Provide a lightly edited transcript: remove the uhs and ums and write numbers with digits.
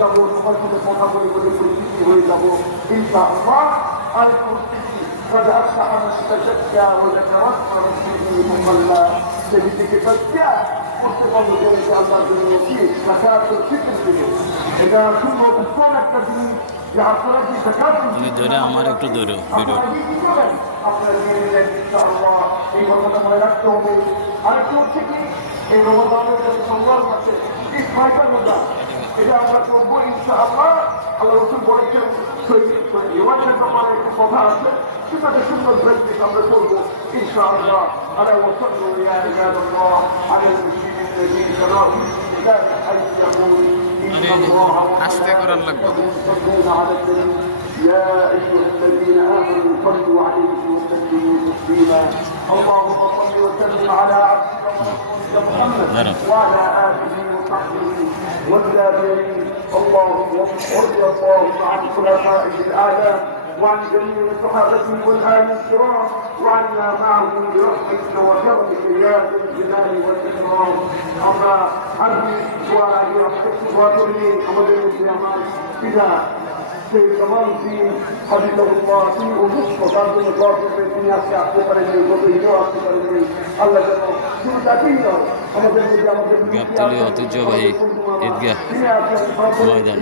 যাবো সবার সাথে কথা বলে বলে পরিচিতি হয়ে যাবো ইনশাআল্লাহ। আর পরিস্থিতি فجعلت أنا تزكى وذكرتنا ربه مصلى সেদিকে তজ্ঞা করতে বন্ধ করেছে আল্লাহর জন্য কি জাকাতুল ফিতর দিবে। এটা খুব উত্তম একটা জিনিস যে আপনারা কি জাকাতুল তুমি ধরে আমার একটু ধরো ভিডিও আপনারা নিয়ে নিলেন ইনশাআল্লাহ। এই কথাটা মনে রাখতে হবে। আরেকটু হচ্ছে কি এই রমাদানের যে সংগ্রাম আছে এই 6টা রোজা এটা আমরা করবো ইনশাআল্লাহ। আল্লাহ রসুল বলেছেন রিওয়াজের ব্যাপারে একটা কথা আছে সেটাকে সুন্দর প্র্যাকটিস আমরা করবো ইনশাআল্লাহ। আলা ওয়াসাল্লু ইয়া ইবাদাল্লাহ আলা মুসলিমিন الذين تراهم لا حي يقول ان الله আস্তে করার লাগবে يصلون على النبي يا ايها الذين امنوا صلوا عليه وسلموا تسليما. اللهم صل وسلم على عبدك ورسولك محمد وعلى اله وصحبه والتابعين. اللهم ارض اللهم عن خلفائه الاعلام وعن جميع صحابته والآل الكرام وعنا معهم برحمتك وكرمك يا ذا الجلال والإكرام. أما عبدي برحمتك وكرمي أمد المسلمين إلى سيد كمال الدين حبيبه الله في أنوف وقال الله في الدنيا سيعقوب عليه وضيه وعقوب الله جل شنو تأتينا আমাদের মধ্যে আমাদের গাবতলী ঐতিহ্যবাহী ঈদগাহ ময়দান।